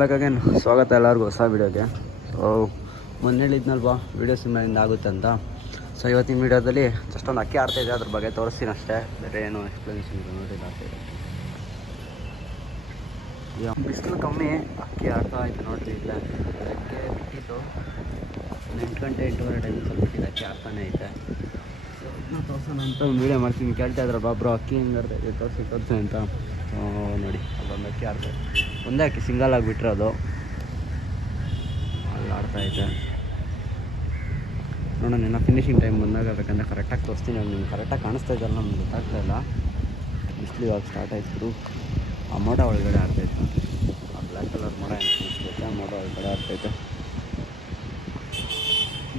Back again ಸ್ವಾಗತ ಎಲ್ಲರಿಗೂ ಹೊಸ ವೀಡಿಯೋಗೆ. ಸೊ ಮೊನ್ನೆ ಹೇಳಿದ್ನಲ್ವಾ ವೀಡಿಯೋ ಸಿನಿಮಾದಿಂದ ಆಗುತ್ತೆ ಅಂತ. ಸೊ ಇವತ್ತಿನ ವೀಡಿಯೋದಲ್ಲಿ ಜಸ್ಟ್ ಒಂದು ಅಕ್ಕಿ ಆಡ್ತಾ ಇದೆ ಅದ್ರ ಬಗ್ಗೆ ತೋರಿಸ್ತೀನಿ ಅಷ್ಟೇ. ಬೇರೆ ಏನು ಎಕ್ಸ್ಪ್ಲನೇಷನ್ ಇಲ್ಲ ನೋಡಿ ಬಿಸಿಲು ಕಮ್ಮಿ, ಅಕ್ಕಿ ಆಡ್ತಾ ಇತ್ತು ನೋಡ್ರಿ ಇಲ್ಲ ಬೆಳಗ್ಗೆ ಬಿಟ್ಟಿದ್ದು ಎಂಟು ಗಂಟೆ, ಎಂಟೂವರೆ ಟೈಮ್ ಸ್ವಲ್ಪ ಬಿಟ್ಟಿದ್ದು ಅಕ್ಕಿ ಆಡ್ತಾನೆ ಐತೆ ಸೊ ತೋರ್ಸೋಣ ಅಂತ ಒಂದು ವೀಡಿಯೋ ಮಾಡ್ತೀನಿ. ಕೇಳ್ತಾ ಇದ್ರ ಬಾಬ್ರು ಅಕ್ಕಿ ಹೆಂಗೆ ಆಡ್ತಾ ಇದೆ ತೋರಿಸಿ ತೋರಿಸಿ ಅಂತ. ನೋಡಿ ಅದೊಂದು ಅಕ್ಕಿ ಆಡ್ತಾಯಿದೆ ಇದೆ ಒಂದೇ ಹಾಕಿ ಸಿಂಗಲ್ ಆಗಿ ಬಿಟ್ಟಿರೋದು ಅಲ್ಲಿ ಆಡ್ತಾ ಐತೆ ನೋಡೋಣ ಇನ್ನೂ ಫಿನಿಶಿಂಗ್ ಟೈಮ್ ಬಂದಾಗ ಬೇಕಂದ್ರೆ ಕರೆಕ್ಟಾಗಿ ತೋರಿಸ್ತೀನಿ ನಿಮ್ಗೆ ಕರೆಕ್ಟಾಗಿ ಕಾಣಿಸ್ತಾ ಇದ್ದಲ್ಲ ನಮ್ಗೆ ಗೊತ್ತಾಗ್ತಾ ಇಲ್ಲ. ಬಿಸಿಲು ಇವಾಗ ಸ್ಟಾರ್ಟ್ ಆಯಿತು ಆ ಮೋಡ ಒಳಗಡೆ ಆಡ್ತೈತೆ ಆ ಬ್ಲ್ಯಾಕ್ ಕಲರ್ ಮೋಡ ಏನು ಕಾಣಿಸ್ತೈತೆ ಆ ಮೋಡ ಒಳಗಡೆ ಆಡ್ತೈತೆ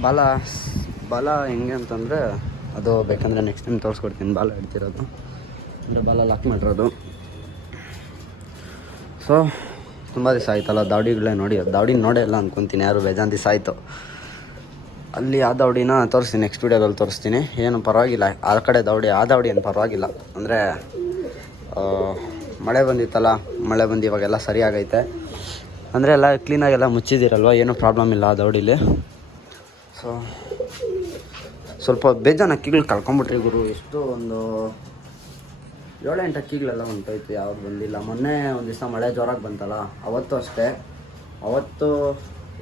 ಬಾಲ ಬಾಲ ಹೆಂಗೆ ಅಂತಂದರೆ ಅದು ಬೇಕಂದರೆ ನೆಕ್ಸ್ಟ್ ಟೈಮ್ ತೋರಿಸ್ಕೊಡ್ತೀನಿ. ಬಾಲ ಹಿಡ್ತಿರೋದು. ಅಂದರೆ ಬಾಲ ಲಾಕ್ ಮಾಡಿರೋದು. ಸೊ ತುಂಬ ದಿವಸ ಆಯ್ತಲ್ಲ ದಾವಡಿಗಳೇ ನೋಡಿ ದಾವಡಿ ನೋಡೇ ಇಲ್ಲ ಅಂದ್ಕೊತೀನಿ ಯಾರು ಬೇಜಾನ್ ದಿವಸ ಅಲ್ಲಿ ಆ ದಾವಡಿನ ತೋರಿಸ್ತೀನಿ ನೆಕ್ಸ್ಟ್ ವೀಡಿಯೋದಲ್ಲಿ ತೋರಿಸ್ತೀನಿ. ಏನು ಪರವಾಗಿಲ್ಲ, ಆ ಕಡೆ ದಾವಡಿ, ಆ ದಾವಡಿ ಏನು ಪರವಾಗಿಲ್ಲ. ಅಂದರೆ ಮಳೆ ಬಂದಿತ್ತಲ್ಲ, ಮಳೆ ಬಂದು ಇವಾಗೆಲ್ಲ ಸರಿಯಾಗೈತೆ ಅಂದರೆ ಎಲ್ಲ ಕ್ಲೀನಾಗೆಲ್ಲ ಮುಚ್ಚಿದ್ದೀರಲ್ವ, ಏನೂ ಪ್ರಾಬ್ಲಮ್ ಇಲ್ಲ ಆ ದಾವಡಿಲಿ. ಸೊ ಸ್ವಲ್ಪ ಬೇಜಾನ ಅಕ್ಕಿಗಳು ಕಳ್ಕೊಂಬಿಟ್ರಿ ಗುರು, ಎಷ್ಟು ಒಂದು ಏಳು ಎಂಟು ಅಕ್ಕಿಗಳೆಲ್ಲ ಹೊಂಟೋಯ್ತು ಯಾವಾಗ ಬಂದಿಲ್ಲ. ಮೊನ್ನೆ ಒಂದು ದಿವಸ ಮಳೆ ಜೋರಾಗಿ ಬಂತಲ್ಲ, ಅವತ್ತು ಅಷ್ಟೇ. ಅವತ್ತು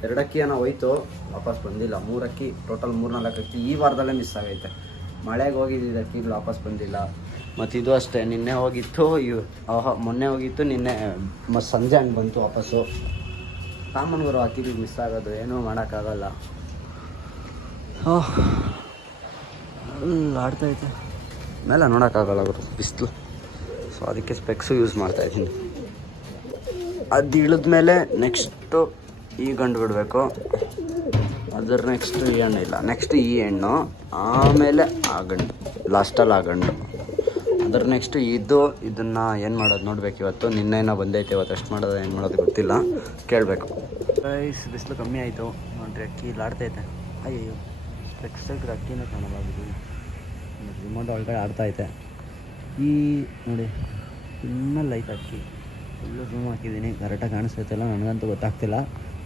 ಎರಡು ಅಕ್ಕಿ ಏನೋ ಹೋಯ್ತು, ವಾಪಸ್ ಬಂದಿಲ್ಲ. ಮೂರು ಅಕ್ಕಿ ಟೋಟಲ್ ಮೂರು ನಾಲ್ಕು ಅಕ್ಕಿ ಈ ವಾರದಲ್ಲೇ ಮಿಸ್ ಆಗೈತೆ. ಮಳೆಗೆ ಹೋಗಿದ್ದಿದ್ದು ಅಕ್ಕಿಗಳು ವಾಪಸ್ ಬಂದಿಲ್ಲ. ಮತ್ತು ಇದು ಅಷ್ಟೇ, ನಿನ್ನೆ ಹೋಗಿತ್ತು, ಇವು ಮೊನ್ನೆ ಹೋಗಿತ್ತು, ನಿನ್ನೆ ಮತ್ತು ಸಂಜೆ ಹಂಗೆ ಬಂತು ವಾಪಸ್ಸು. ಸಾಮಾನುಗಳು ಅಕ್ಕಿಗಳು ಮಿಸ್ ಆಗೋದು, ಏನೂ ಮಾಡೋಕ್ಕಾಗಲ್ಲ. ಓಹ್ ಆಡ್ತಾ ಆಡ್ತೈತೆ ಮೇಲೆ ನೋಡೋಕ್ಕಾಗಲ್ಲ ಗುರು, ಬಿಸಿಲು. ಸೊ ಅದಕ್ಕೆ ಸ್ಪೆಕ್ಸು ಯೂಸ್ ಮಾಡ್ತಾ ಇದ್ದೀನಿ. ಅದು ಇಳಿದ ಮೇಲೆ ನೆಕ್ಸ್ಟು ಈ ಗಂಡು ಬಿಡಬೇಕು. ಅದರ ನೆಕ್ಸ್ಟ್ ಈ ಹಣ್ಣು ಇಲ್ಲ. ನೆಕ್ಸ್ಟ್ ಈ ಹಣ್ಣು, ಆಮೇಲೆ ಆ ಗಂಡು ಲಾಸ್ಟಲ್ಲಿ ಆ ಗಂಡು. ಅದ್ರ ನೆಕ್ಸ್ಟ್ ಇದು, ಇದನ್ನು ಏನು ಮಾಡೋದು ನೋಡ್ಬೇಕು ಇವತ್ತು. ನಿನ್ನೆನೋ ಬಂದೈತೆ ಇವತ್ತು ಎಷ್ಟು ಮಾಡೋದು, ಏನು ಮಾಡೋದು ಗೊತ್ತಿಲ್ಲ. ಕೇಳಬೇಕು. ರೈಸ್ ಬಿಸಿಲು ಕಮ್ಮಿ ಆಯಿತು. ನೋಡ್ರಿ, ಅಕ್ಕಿ ಇಲ್ಲಿ ಆಡ್ತೈತೆ ಅಯ್ಯೋ ಸ್ಪೆಕ್ಸ್ ಅಕ್ಕಿನೂ ಕಾಣಲಾಗಿದೆ ರಿಮೋಟ್ ಒಳಗಡೆ ಆಡ್ತಾ ಐತೆ. ಈ ನೋಡಿ, ಇನ್ನೂ ಲೈಟ್ ಹಾಕಿ. ಫುಲ್ಲು ಝೂಮ್ ಹಾಕಿದ್ದೀನಿ ಕರೆಕ್ಟಾಗಿ ಕಾಣಿಸ್ತೈತಲ್ಲ? ನನಗಂತೂ ಗೊತ್ತಾಗ್ತಿಲ್ಲ.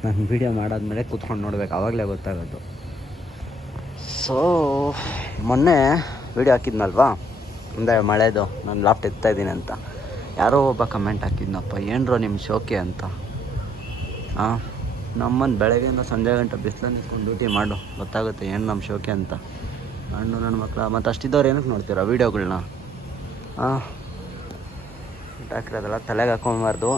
ನಾನು ವೀಡಿಯೋ ಮಾಡಾದ್ಮೇಲೆ ಕೂತ್ಕೊಂಡು ನೋಡ್ಬೇಕು. ಆವಾಗಲೇ ಗೊತ್ತಾಗೋದು ಸೊ ಮೊನ್ನೆ ವೀಡಿಯೋ ಹಾಕಿದ್ನಲ್ವಾ? ಮುಂದೆ ಮಳೆದು ನಾನು ಲಾಫ್ಟ್ ಎತ್ತಾಯಿದ್ದೀನಿ ಅಂತ. ಯಾರೋ ಒಬ್ಬ ಕಮೆಂಟ್ ಹಾಕಿದ್ನಪ್ಪ. ಏನರೋ ನಿಮ್ಮ ಶೋಕೆ ಅಂತ. ಹಾಂ ನಮ್ಮನ್ನು ಬೆಳಗ್ಗೆಯಿಂದ ಸಂಜೆ ಗಂಟೆ ಬಿಸಿಲು ನಿಂತ್ಕೊಂಡು ಡ್ಯೂಟಿ ಮಾಡು. ಗೊತ್ತಾಗುತ್ತೆ ಏನು ನಮ್ಮ ಶೋಕೆ ಅಂತ. ಹಣ್ಣು ನನ್ನ ಮಕ್ಕಳ ಮತ್ತು ಅಷ್ಟಿದ್ದವ್ರು ಏನಕ್ಕೆ ನೋಡ್ತೀರಾ? ವೀಡಿಯೋಗಳ್ನ ಹಾಂ ಹಾಕಿರೋದಲ್ಲ, ತಲೆಗೆ ಹಾಕೊಂಬಾರ್ದು.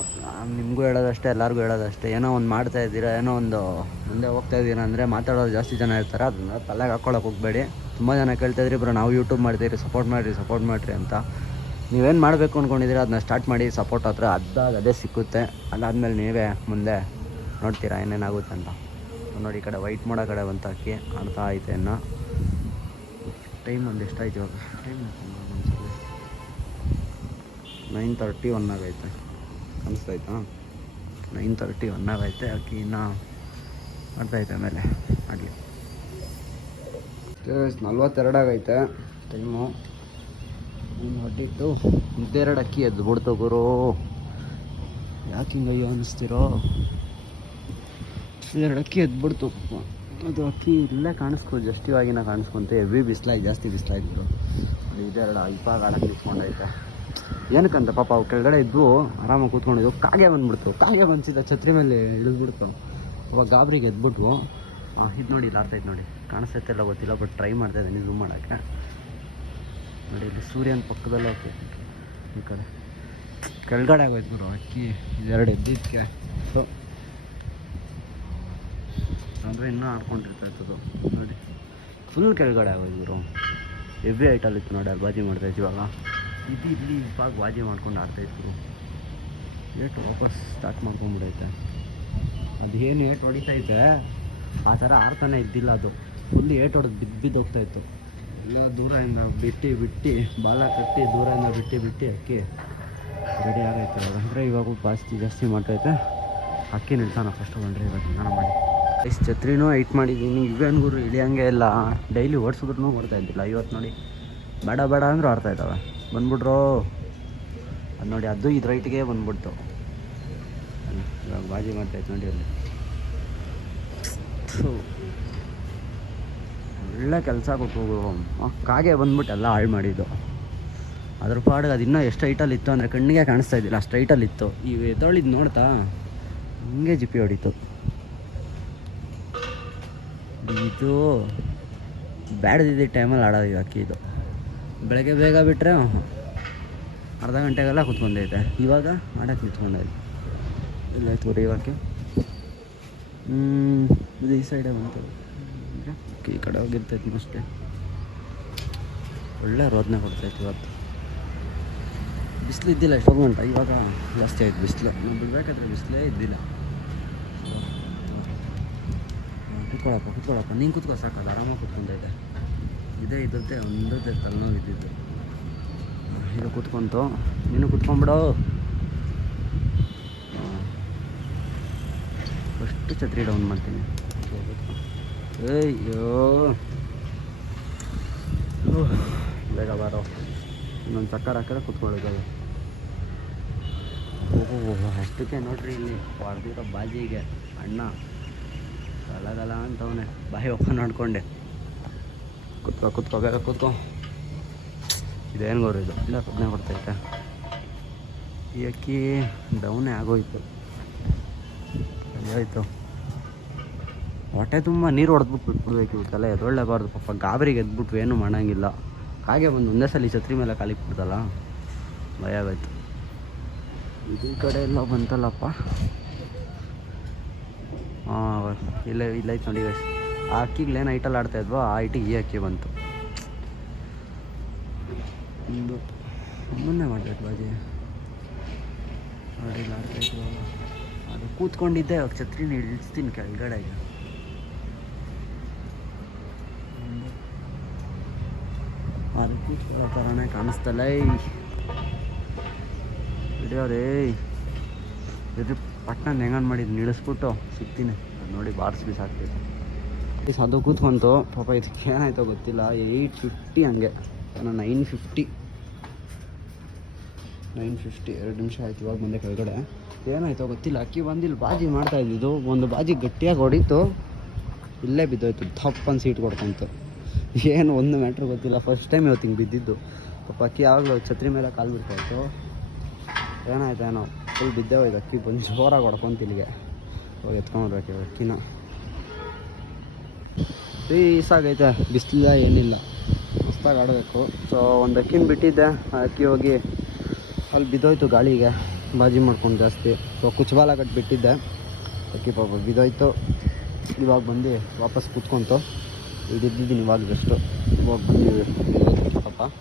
ನಿಮಗೂ ಹೇಳೋದಷ್ಟೇ, ಎಲ್ಲರಿಗೂ ಹೇಳೋದಷ್ಟೇ. ಏನೋ ಒಂದು ಮಾಡ್ತಾ ಇದ್ದೀರಾ, ಏನೋ ಒಂದು ಮುಂದೆ ಹೋಗ್ತಾ ಇದ್ದೀರಾ ಅಂದರೆ ಮಾತಾಡೋರು ಜಾಸ್ತಿ ಜನ ಇರ್ತಾರೆ, ಅದನ್ನ ತಲೆಗೆ ಹಾಕ್ಕೊಳಕ್ಕೆ ಹೋಗಬೇಡಿ. ತುಂಬ ಜನ ಕೇಳ್ತಾ ಇದ್ರಿ, ಬ್ರೋ, ನಾವು ಯೂಟ್ಯೂಬ್ ಮಾಡ್ತೀರಿ ಸಪೋರ್ಟ್ ಮಾಡಿರಿ ಸಪೋರ್ಟ್ ಮಾಡಿರಿ ಅಂತ. ನೀವೇನು ಮಾಡಬೇಕು ಅಂದ್ಕೊಂಡಿದ್ದೀರಾ ಅದನ್ನ ಸ್ಟಾರ್ಟ್ ಮಾಡಿ ಸಪೋರ್ಟ್ ಹತ್ರ ಅದಾಗ ಅದೇ ಸಿಕ್ಕುತ್ತೆ. ಅದಾದಮೇಲೆ ನೀವೇ ಮುಂದೆ ನೋಡ್ತೀರಾ ಏನೇನಾಗುತ್ತೆ ಅಂತ. ನೋಡಿ, ಈ ಕಡೆ ವೈಟ್ ಮಾಡೋ ಕಡೆ ಬಂತ, ಅಕ್ಕಿ ಆಡ್ತಾ ಐತೆ ಇನ್ನು. ಟೈಮ್ ಒಂದು ಎಷ್ಟಾಯ್ತು ಇವಾಗ? ಟೈಮ್ ನೈನ್ ತರ್ಟಿ ಒನ್ ಆಗೈತೆ. ಕಾಣಿಸ್ತಾಯ್ತಾ ನೈನ್ ತರ್ಟಿ ಒನ್ ಆಗೈತೆ. ಅಕ್ಕಿ ಇನ್ನೂ ಮಾಡ್ತೈತೆ ಆಮೇಲೆ ಆಗಲಿ. ನಲ್ವತ್ತೆರಡು ಆಗೈತೆ ಟೈಮು. ಇನ್ನು ಹೊಟ್ಟಿತ್ತು ಇಂತೆರಡು ಅಕ್ಕಿ ಎದ್ದು ಗುರು. ಯಾಕೆ ಹಿಂಗಯ್ಯೋ ಅನ್ನಿಸ್ತಿರೋ ಎರಡು ಅಕ್ಕಿ ಎದ್ಬಿಡ್ತು ಅದು ಅಕ್ಕಿ ಇಲ್ಲೇ ಕಾಣಿಸ್ಕೊ ಜಸ್ಟ್ ಇವಾಗಿನ ಕಾಣಿಸ್ಕೊಂತ. ಹೆವಿ ಬಿಸಿಲಾಯ್ತು ಜಾಸ್ತಿ ಬಿಸ್ಲಾಗಿತ್ತು ಇದೆರಡು ಅಲ್ಪ ಗಾಡಕ್ಕೆ ನಿಂತ್ಕೊಂಡೈತೆ ಏನಕ್ಕಂತ ಪಾಪ ಅವು ಕೆಳಗಡೆ ಇದ್ವು ಆರಾಮಾಗಿ ಕೂತ್ಕೊಂಡಿದ್ವು ಕಾಗೆ ಬಂದ್ಬಿಡ್ತು. ಕಾಗೆ ಬಂದಿದ್ದ ಛತ್ರಿ ಮೇಲೆ ಇಳಿದ್ಬಿಡ್ತು. ಅವಾಗ ಗಾಬರಿಗೆ ಎದ್ಬಿಟ್ವು ಇದು ನೋಡಿ, ಇಲ್ಲಿ ಆಡ್ತೈತೆ ನೋಡಿ. ಕಾಣಿಸ್ತೈತೆ ಇಲ್ಲ ಗೊತ್ತಿಲ್ಲ ಬಟ್ ಟ್ರೈ ಮಾಡ್ತಾ ಇದ್ದೀನಿ ಝೂಮ್ ಮಾಡೋಕ್ಕೆ. ನೋಡಿ, ಇಲ್ಲಿ ಸೂರ್ಯನ ಪಕ್ಕದಲ್ಲೇ ಹೋಗ್ತೈತೆ. ಈ ಕಡೆ. ಕೆಳಗಡೆ ಆಗೋಯ್ತು ಗುರು ಅಕ್ಕಿ. ಇದೆರಡು ಎದ್ದಿದ್ದಕ್ಕೆ ಸೊ ಅಂದರೆ ಇನ್ನೂ ಆಡ್ಕೊಂಡಿರ್ತಾ ಅದು. ನೋಡಿ. ಫುಲ್ ಕೆಳಗಡೆ ಆಗೋಯ್ತು ಗುರು ಹೆವಿ ಐಟಲ್ಲಿತ್ತು ನೋಡಿ ಅಲ್ಲಿ ಬಾಜಿ ಮಾಡ್ತಾಯಿತ್ತು ಇವಾಗ ಇದು ಇಲ್ಲಿ ಇವಾಗ ಬಾಜಿ ಮಾಡ್ಕೊಂಡು ಆಡ್ತಾಯಿದ್ರು ಏಟು ವಾಪಸ್ ಸ್ಟಾರ್ಟ್ ಮಾಡ್ಕೊಂಡ್ಬಿಡೈತೆ. ಅದೇನು ಏಟು ಹೊಡಿತೈತೆ ಆ ಥರ ಆಡ್ತಾನೆ ಇದ್ದಿಲ್ಲ ಅದು. ಫುಲ್ ಏಟು ಹೊಡೆದು ಬಿದ್ದು ಬಿದ್ದು ಹೋಗ್ತಾಯಿತ್ತು ಎಲ್ಲ ದೂರದಿಂದ ಬಿಟ್ಟು ಬಿಟ್ಟು, ಬಾಲ ಕಟ್ಟಿ ದೂರದಿಂದ ಬಿಟ್ಟು ಬಿಟ್ಟು ಅಕ್ಕಿ ರೆಡಿ ಆಗೈತೆ. ಅಂದರೆ ಇವಾಗ ಜಾಸ್ತಿ ಜಾಸ್ತಿ ಮಾಡ್ತೈತೆ ಅಕ್ಕಿ ನಿಲ್ತಾನ ಫಸ್ಟ್ ಬಂದರೆ ಇವಾಗ ನಾನು ಮಾಡಿ. ಐಸ್ ಛತ್ರಿನೂ ಹೈಟ್ ಮಾಡಿದ್ದೀನಿ. ಇವೇನು ಗುರು ಇಳಿಯಂಗೆ ಇಲ್ಲ. ಡೈಲಿ ಓಡಿಸಿದ್ರು ಓಡ್ತಾ ಇದ್ದಿಲ್ಲ. ಇವತ್ತು ನೋಡಿ, ಬೇಡ ಬೇಡ ಅಂದರೂ ಆಡ್ತಾ ಇದ್ದಾವೆ. ಬಂದ್ಬಿಟ್ರು. ಅದು ನೋಡಿ, ಅದು ಇದು ರೈಟ್ಗೆ ಬಂದ್ಬಿಡ್ತು. ಇವಾಗ ಬಾಜಿ ಮಾಡ್ತಾಯಿತ್ತು ನೋಡಿ ಅಲ್ಲಿ. ಒಳ್ಳೆ ಕೆಲಸ ಕೊಟ್ಟು ಕಾಗೆ ಬಂದ್ಬಿಟ್ಟು ಎಲ್ಲ ಹಾಳು ಮಾಡಿದ್ದು. ಅದ್ರ ಪಾಡಿಗೆ ಅದು ಇನ್ನೂ ಎಷ್ಟು ಹೈಟಲ್ಲಿ ಇತ್ತು ಅಂದರೆ ಕಣ್ಣಿಗೆ ಕಾಣಿಸ್ತಾ ಇದ್ದಿಲ್ಲ, ಅಷ್ಟು ಹೈಟಲ್ಲಿ ಇತ್ತು. ಈಗ ಎದ್ದೊಳಿದ್ದು ನೋಡ್ತಾ, ಹಂಗೆ ಜಿಪಿ ಹೊಡಿತು. ಇದು ಬ್ಯಾಡದಿದ್ದ ಟೈಮಲ್ಲಿ ಆಡೋದು ಇವಾಗ ಇದು. ಬೆಳಗ್ಗೆ ಬೇಗ ಬಿಟ್ಟರೆ ಅರ್ಧ ಗಂಟೆಗೆಲ್ಲ ಕುತ್ಕೊಂಡೈತೆ. ಇವಾಗ ಆಡಕ್ಕೆ ನಿಂತ್ಕೊಂಡೈತೆ. ಇಲ್ಲ ತೋರಿ ಇವಾಗ. ಇದು ಈ ಸೈಡೇ ಬಂತು. ಈ ಕಡೆ ಹೋಗಿರ್ತೈತಿ ಅಷ್ಟೇ ಒಳ್ಳೆ ರೋದನೆ ಕೊಡ್ತೈತೆ ಇವತ್ತು. ಬಿಸಿಲು ಇದ್ದಿಲ್ಲ, ಎಷ್ಟೊಂದು ಗಂಟೆ ಇವಾಗ ಜಾಸ್ತಿ ಆಯ್ತು ಬಿಸಿಲು. ನಾವು ಬಿಡಬೇಕಾದ್ರೆ ಬಿಸಿಲೇ ಇದ್ದಿಲ್ಲ. ಕುತ್ಕೊಳಪ್ಪ ಕುತ್ಕೊಳಪ್ಪ. ನೀನು ಕುತ್ಕೋ ಸಾಕಲ್ಲ ಆರಾಮಾಗಿ ಕುತ್ಕೊಂಡೈತೆ. ಇದೇ ಇದ್ದದ್ದೇ ಒಂದೇ ತಲೆನೋವು ಇದ್ದಿದ್ದು ಇದು. ಕುತ್ಕೊಂತು. ನೀನು ಕುತ್ಕೊಂಡ್ಬಿಡು ಫಸ್ಟ್ ಛತ್ರಿ ಡೌನ್ ಮಾಡ್ತೀನಿ. ಅಯ್ಯೋ. ಬೇಗ ಬಾರೋ. ಇನ್ನೊಂದು ಚಕ್ಕರ್ ಹಾಕಿದ್ರೆ ಕೂತ್ಕೊಳ್ಳೋದು ಓಹೋ, ಅಷ್ಟಕ್ಕೆ ನೋಡ್ರಿ ಇಲ್ಲಿ ಹೊಡೆದಿರೋ ಬಾಜಿಗೆ ಅಣ್ಣ. ಗಲ ಅಂತವನೆ. ಬಾಯಿ ಓಪನ್ ಮಾಡ್ಕೊಂಡೆ ಕುತ್ಕೋ ಕುತ್ಕೋ. ಬೇಗ ಕುತ್ಕೋ ಇದೇನು ಗೌರ ಇದು? ಇಲ್ಲ ಸದ್ನೆ ಕೊಡ್ತೈತೆ ಈ ಅಕ್ಕಿ ಡೌನೇ ಆಗೋಯ್ತು. ಆಯಿತು. ಹೊಟ್ಟೆ ತುಂಬ ನೀರು ಹೊಡೆದ್ಬಿಟ್ಟು ಬಿಟ್ಬಿಡ್ಬೇಕು ಇವತ್ತೆಲ್ಲ ಎದೊಳ್ಳೇಬಾರ್ದು ಪಾಪ. ಗಾಬರಿಗೆ ಎದ್ಬಿಟ್ಟು ಏನು ಮಾಡೋಂಗಿಲ್ಲ. ಹಾಗೆ ಬಂದು ಒಂದೇ ಸಲ ಛತ್ರಿ ಮೇಲೆ ಕಾಲಿ ಬಿಡ್ತಲ್ಲ ಭಯ ಆಗೋಯ್ತು. ಇದು ಈ ಕಡೆ ಎಲ್ಲ ಬಂತಲ್ಲಪ್ಪ. ಹಾಂ ಇಲ್ಲ ಇಲ್ಲಾಯ್ತು ನೋಡಿ guys. ಅಕ್ಕಿಗಳು ಏನು ಐಟಲ್ಲಿ ಆಡ್ತಾ ಇದ್ವೋ, ಆ ಐಟಿಗೆ ಈ ಅಕ್ಕಿ ಬಂತು. ಒಂದು ಮೊನ್ನೆ ಮಾಡಬೇಕು ಬಾಜಿ. ಆಡಿಲ್ಲ, ಆಡ್ತಾ ಇದ್ವು. ಅದು ಕೂತ್ಕೊಂಡಿದ್ದೆ ಅವಾಗ ಛತ್ರಿನ ಇಳಿಸ್ತೀನಿ ಕೆಳಗಡೆಗೆ. ಅದು ಕೂತ್ಕೊಳ್ಳೋ ಥರನೇ ಕಾಣಿಸ್ತಲ್ಲ ವಿಡಿಯೋ ರೇ ಇದು ಪಟ್ನ ಹೆಂಗನ್ ಮಾಡಿದ್ದು ನಿಲ್ಲಿಸ್ಬಿಟ್ಟು ಸಿಗ್ತೀನಿ ನೋಡಿ, ಬಾರ್ಸ್ ಬಿಸಾಕ್ತೈತೆ ಅದು ಕೂತ್ಕೊಂತು, ಪಾಪ ಇದಕ್ಕೆ ಏನಾಯ್ತೋ ಗೊತ್ತಿಲ್ಲ ಏಯ್ಟ್ ಫಿಫ್ಟಿ ಹಂಗೆ. ನಾನು ನೈನ್ ಫಿಫ್ಟಿ ನೈನ್ ಫಿಫ್ಟಿ ಎರಡು ನಿಮಿಷ ಆಯ್ತು ಇವಾಗ ಮುಂದೆ ಕೆಳಗಡೆ. ಏನಾಯ್ತೋ ಗೊತ್ತಿಲ್ಲ, ಅಕ್ಕಿ ಬಂದಿಲ್ಲ ಬಾಜಿ ಮಾಡ್ತಾ ಇದ್ದಿದ್ದು. ಒಂದು ಬಾಜಿ ಗಟ್ಟಿಯಾಗಿ ಹೊಡಿತು. ಇಲ್ಲೇ ಬಿದ್ದೋಯ್ತು ದಪ್ಪನ್ ಸೀಟ್ ಕೊಡ್ಕೊಂತು. ಏನು ಒಂದು ಮ್ಯಾಟ್ರ್ ಗೊತ್ತಿಲ್ಲ ಫಸ್ಟ್ ಟೈಮ್ ಇವತ್ತು ಹಿಂಗೆ ಬಿದ್ದಿದ್ದು. ಪಾಪ ಅಕ್ಕಿ ಯಾವಾಗಲೂ ಛತ್ರಿ ಮೇಲೆ ಕಾಲು ಬಿಡ್ತಾಯಿತ್ತು. ಏನಾಯ್ತು ಏನೋ ಫುಲ್ ಬಿದ್ದೇ ಹೋಯ್ತು ಅಕ್ಕಿ, ಬಂದು ಜೋರಾಗಿ ಹೊಡ್ಕೊಂತ ಇಲ್ಲಿಗೆ. ಹೋಗಿ ಎತ್ಕೊಂಡ್ರೆ ಅಕ್ಕಿನ. ಪೀಸಾಗೈತೆ ಬಿಸಿಲಿಲ್ಲ, ಏನಿಲ್ಲ. ಮಸ್ತಾಗಿ ಆಡಬೇಕು. ಸೊ ಒಂದು ಅಕ್ಕಿನ ಬಿಟ್ಟಿದ್ದೆ. ಅಕ್ಕಿ ಹೋಗಿ ಅಲ್ಲಿ ಬಿದ್ದೋಯ್ತು ಗಾಳಿಗೆ. ಬಾಜಿ ಮಾಡ್ಕೊಂಡು ಜಾಸ್ತಿ. ಸೊ ಕುಚ್ಬಾಲ ಕಟ್ಟು ಬಿಟ್ಟಿದ್ದೆ. ಅಕ್ಕಿ ಪಾಪ ಬಿದ್ದೋಯ್ತು. ಇವಾಗ ಬಂದು ವಾಪಸ್ ಕೂತ್ಕೊಂತು. ಇದ್ದಿದ್ದೀನಿ ಇವಾಗ ಜಸ್ಟು ಇವಾಗ ಬಂದು ಪಾಪ.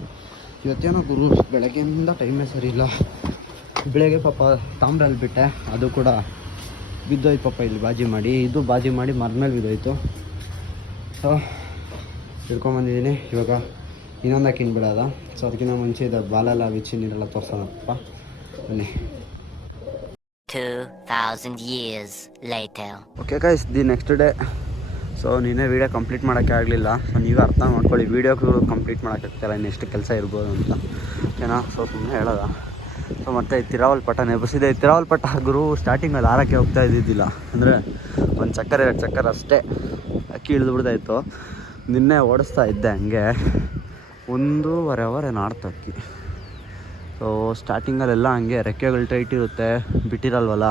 ಇವತ್ತೇನೋ ಗುರು, ಬೆಳಗ್ಗೆಯಿಂದ ಟೈಮೇ ಸರಿ ಇಲ್ಲ. ಬೆಳಗ್ಗೆ ಪಾಪ ತಾಮ್ರಲ್ಲಿ ಬಿಟ್ಟೆ. ಅದು ಕೂಡ ಬಿದ್ದೋಯ್ತು ಪಾಪ ಇಲ್ಲಿ ಬಾಜಿ ಮಾಡಿ. ಇದು ಬಾಜಿ ಮಾಡಿ ಮರ್ಮೇಲೆ ಬಿದ್ದೋಯ್ತು. ಸೊ ಹಿಡ್ಕೊಂಬಂದಿದ್ದೀನಿ ಇವಾಗ ಇನ್ನೊಂದು ಹಾಕಿನ ಬಿಡೋದ ಸೊ ಅದಕ್ಕಿಂತ ಮುಂಚೆ ಇದು ಬಾಲೆಲ್ಲ ಬಿಚ್ಚಿ ನೀರೆಲ್ಲ ತೋರ್ಸೋಣಪ್ಪ. ಬನ್ನಿ. 2,000 years later. Okay guys the next day so ನಿನ್ನೆ ವೀಡಿಯೋ ಕಂಪ್ಲೀಟ್ ಮಾಡೋಕ್ಕೆ ಆಗಲಿಲ್ಲ. ಸೊ ನೀವು ಅರ್ಥ ಮಾಡ್ಕೊಳ್ಳಿ ವೀಡಿಯೋಗಳು ಕಂಪ್ಲೀಟ್ ಮಾಡೋಕ್ಕಾಗ್ತಾಯಿಲ್ಲ ಇನ್ನೆಷ್ಟು ಕೆಲಸ ಇರ್ಬೋದು ಅಂತ. ಓಕೆನಾ ಸೊ ಸುಮ್ಮನೆ ಹೇಳೋದ. ಸೊ ಮತ್ತು ತಿರಾವಲ್ ಪಟ್ಟ ನೆಬಸಿದೆ. ತಿರಾವಲ್ ಪಟ್ಟ ಗುರು ಸ್ಟಾರ್ಟಿಂಗಲ್ಲಿ ಆರಕ್ಕೆ ಹೋಗ್ತಾ ಇದ್ದಿದ್ದಿಲ್ಲ. ಅಂದರೆ ಒಂದು ಚಕ್ಕರ್ ಎರಡು ಚಕ್ಕರ್ ಅಷ್ಟೇ. ಅಕ್ಕಿ ಇಳಿದು ಬಿಡ್ತಾಯಿತ್ತು ನಿನ್ನೆ ಓಡಿಸ್ತಾ ಇದ್ದೆ ಹಂಗೆ. ಒಂದೂವರೆ ಅವರ್ ಏನು ಆಡ್ತು ಅಕ್ಕಿ ಸೊ ಸ್ಟಾರ್ಟಿಂಗಲ್ಲೆಲ್ಲ ಹಂಗೆ ರೆಕ್ಕೆಗಳು ಟೈಟ್ ಇರುತ್ತೆ. ಬಿಟ್ಟಿರಲ್ವಲ್ಲ?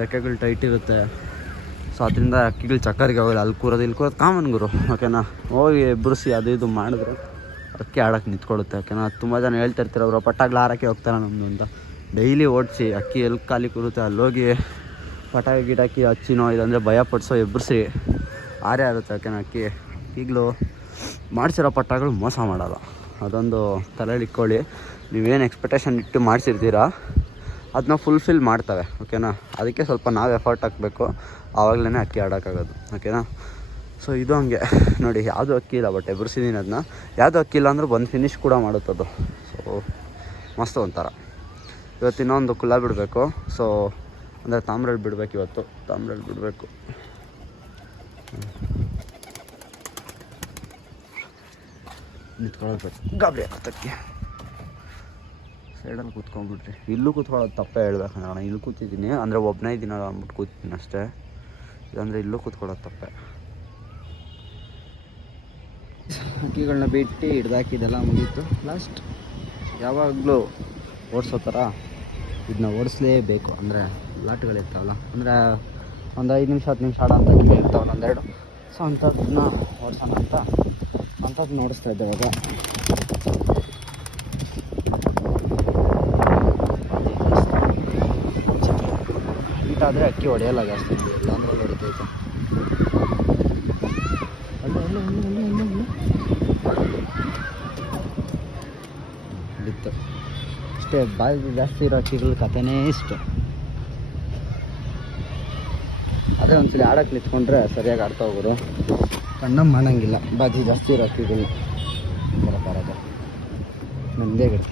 ರೆಕ್ಕೆಗಳು ಟೈಟ್ ಇರುತ್ತೆ. ಸೊ ಅದರಿಂದ ಅಕ್ಕಿಗಳು ಚಕ್ಕರಿಗೆ ಹೋಗಲ್ಲ. ಅಲ್ಲಿ ಕೂರೋದು, ಇಲ್ಲಿ ಕೂರೋದು ಕಾಮನ್ ಗುರು. ಓಕೆನಾ ಹೋಗಿ ಎಬ್ಬರಿಸಿ ಅದು ಇದು ಮಾಡಿದ್ರು. ಅಕ್ಕಿ ಆಡೋಕ್ಕೆ ನಿಂತ್ಕೊಳ್ಳುತ್ತೆ ಓಕೆನಾ ತುಂಬ ಜನ ಹೇಳ್ತಾ ಇರ್ತಾರೆ ಅವರು, ಪಟಾಗ್ಲ ಹಾರಕ್ಕೆ ಹೋಗ್ತಾರೆ ನಮ್ಮದು ಅಂತ. ಡೈಲಿ ಓಡಿಸಿ, ಅಕ್ಕಿ ಎಲ್ಲಿ ಖಾಲಿ ಕೂರುತ್ತೆ ಅಲ್ಲಿ ಹೋಗಿ ಪಟಾಕಿ ಗಿಟಾಕಿ ಹಚ್ಚಿನೋ ಇಲ್ಲಾಂದರೆ ಭಯ ಪಡಿಸೋ ಎಬ್ಬರಿಸಿ ಆರೇ ಆಗುತ್ತೆ ಓಕೆನಾ ಅಕ್ಕಿ ಈಗಲೂ ಮಾಡಿಸಿರೋ ಪಟ್ಟಗಳು ಮೋಸ ಮಾಡೋಲ್ಲ ಅದೊಂದು ತಲೆಯಲ್ಲಿ ಇಟ್ಕೊಳ್ಳಿ. ನೀವೇನು ಎಕ್ಸ್ಪೆಕ್ಟೇಷನ್ ಇಟ್ಟು ಮಾಡಿಸಿರ್ತೀರಾ? ಅದನ್ನ ಫುಲ್ಫಿಲ್ ಮಾಡ್ತವೆ ಓಕೆನಾ ಅದಕ್ಕೆ ಸ್ವಲ್ಪ ನಾವು ಎಫರ್ಟ್ ಹಾಕಬೇಕು. ಆವಾಗಲೇ ಅಕ್ಕಿ ಆಡೋಕ್ಕಾಗೋದು ಓಕೆನಾ ಸೊ ಇದು ಹಂಗೆ. ನೋಡಿ, ಯಾವುದು ಅಕ್ಕಿ ಇಲ್ಲ ಬಟ್ ಎಬ್ರಿಸಿದ್ದೀನಿ ಅದನ್ನ ಯಾವುದು ಅಕ್ಕಿ ಇಲ್ಲ ಅಂದ್ರೆ ಬಂದು ಫಿನಿಶ್ ಕೂಡ ಮಾಡುತ್ತದು. ಸೊ ಮಸ್ತ್ ಒಂಥರ. ಇವತ್ತು ಇನ್ನೊಂದು ಕುಲ್ಲ ಬಿಡಬೇಕು ಸೊ ಅಂದರೆ ತಾಮ್ರಲ್ಲಿ ಬಿಡಬೇಕು ಇವತ್ತು. ತಾಮ್ರಲ್ಲಿ ಬಿಡಬೇಕು. ನಿಂತ್ಕೊಳ್ಬೇಕು ಗಾಬರಿ ಆಗತ್ತಕ್ಕೆ ಸೈಡಲ್ಲಿ ಕೂತ್ಕೊಂಡ್ಬಿಟ್ರಿ. ಇಲ್ಲೂ ಕೂತ್ಕೊಳ್ಳೋದು ತಪ್ಪೇ ಹೇಳ್ಬೇಕಂದ್ರೆ ನಾನು. ಇಲ್ಲಿ ಕೂತಿದ್ದೀನಿ. ಅಂದರೆ ಒಬ್ಬನೇ ದಿನ ಅಂದ್ಬಿಟ್ಟು ಕೂತಿದ್ದೀನಿ ಅಷ್ಟೇ. ಇಲ್ಲಾಂದರೆ ಇಲ್ಲೂ ಕೂತ್ಕೊಳ್ಳೋದು ತಪ್ಪೆ. ಹಕ್ಕಿಗಳನ್ನ ಬಿಟ್ಟು ಹಿಡ್ದಾಕಿದೆಲ್ಲ ಮುಗೀತು. ಲಾಸ್ಟ್ ಯಾವಾಗಲೂ ಓಡಿಸೋ ಥರ ಇದನ್ನ ಓಡಿಸ್ಲೇಬೇಕು. ಅಂದರೆ ಲಾಟ್ಗಳಿರ್ತಾವಲ್ಲ ಅಂದರೆ ಒಂದು ಐದು ನಿಮಿಷ ಹತ್ತು ನಿಮಿಷ ಆಡೋ ಅಂತ ಇರ್ತಾವಲ್ಲ ಒಂದೆರಡು. ಸೊ ಅಂಥದ್ದನ್ನ ಓಡಿಸೋಣ ಅಂತ ಅಂಥದ್ದನ್ನ ನೋಡಿಸ್ತಾ ಇದ್ದೆ ಇವಾಗ. ಆದರೆ ಅಕ್ಕಿ ಹೊಡೆಯಲ್ಲ ಜಾಸ್ತಿ. ಇಲ್ಲಾಂದ್ರೆ ಹೊಡಿತೈತೆ ಬಿತ್ತು. ಅಷ್ಟೇ ಬಾಯಿ ಜಾಸ್ತಿ ಇರೋ ಅಕ್ಕಿಗಳ ಕಥೆನೇ ಇಷ್ಟ. ಅದೇ ಒಂದ್ಸಲಿ ಆಡಕ್ಕೆ ನಿಂತ್ಕೊಂಡ್ರೆ ಸರಿಯಾಗಿ ಆಡ್ತಾ ಹೋಗೋರು ಕಣ್ಣ ಮಾಡಂಗಿಲ್ಲ ಬಾಜಿ ಜಾಸ್ತಿ ಇರೋ ಹಕ್ಕಿಗಳು ಬರ ಬರೋದ ನಂದೇ ಗಿಡ.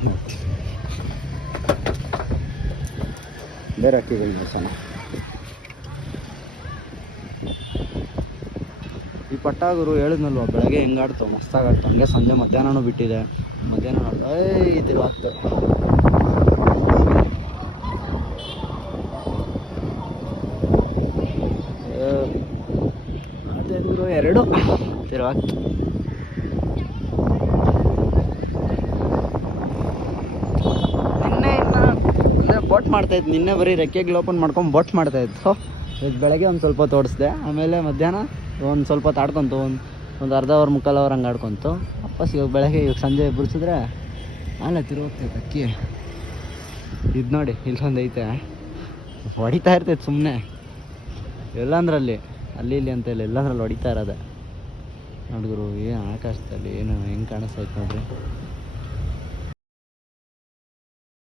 ಬೇರೆ ಹಕ್ಕಿಗಳು ನೋಡ್ಸೋಣ ಈ ಪಟ್ಟಾಗುರು ಹೇಳಿದ್ನಲ್ವ, ಬೆಳಗ್ಗೆ ಹೆಂಗೆ ಆಡ್ತಾವೆ ಮಸ್ತಾಗಿ ಆಡ್ತಾವೆ ಹಂಗೆ ಸಂಜೆ ಮಧ್ಯಾಹ್ನನೂ ಬಿಟ್ಟಿದೆ. ಮಧ್ಯಾಹ್ನ ಏಯ್ ಇದ್ರು ಆಗ್ತದೆ ಅದೇ ಗುರು ಎರಡು ತಿರುವಾಗ್ತು ನಿನ್ನೆ ಇನ್ನು ಅಂದರೆ ಬೋಟ್ ಮಾಡ್ತಾಯಿತ್ತು ನಿನ್ನೆ ಬರೀ ರೆಕ್ಕೆಗಳು ಓಪನ್ ಮಾಡ್ಕೊಂಡು ಬೋಟ್ ಮಾಡ್ತಾಯಿತ್ತು ಇದು ಬೆಳಗ್ಗೆ ಒಂದು ಸ್ವಲ್ಪ ತೋಡಿಸ್ದೆ ಆಮೇಲೆ ಮಧ್ಯಾಹ್ನ ಒಂದು ಸ್ವಲ್ಪ ತಾಡ್ಕೊಂತು. ಆಡ್ಕೊಂತು ಒಂದು ಒಂದು ಅರ್ಧ ಅವರ್ ಮುಕ್ಕಾಲು ಅವರ್ ಹಂಗೆ ಆಡ್ಕೊಂತು. ವಾಪಸ್ ಇವಾಗ ಬೆಳಗ್ಗೆ ಇವಾಗ ಸಂಜೆ ಬಿಡಿಸಿದ್ರೆ ಆಮೇಲೆ ತಿರುಗೋಗ್ತೈತೆ ಅಕ್ಕಿ ಇದು ನೋಡಿ ಇಲ್ಲೊಂದು ಐತೆ. ಹೊಡಿತಾ ಇರ್ತೈತೆ ಸುಮ್ಮನೆ ಎಲ್ಲಂದ್ರಲ್ಲಿ ಅಲ್ಲಿ ಇಲ್ಲಿ ಅಂತ ಇಲ್ಲ ಎಲ್ಲಂದ್ರಲ್ಲಿ ಹೊಡಿತಾ ಇರೋದೆ. ನೋಡಿದ್ರು ಏನು ಆಕಾಶದಲ್ಲಿ ಏನು ಹೆಂಗೆ ಕಾಣಿಸ್ತೈತೆ ನೋಡ್ರಿ.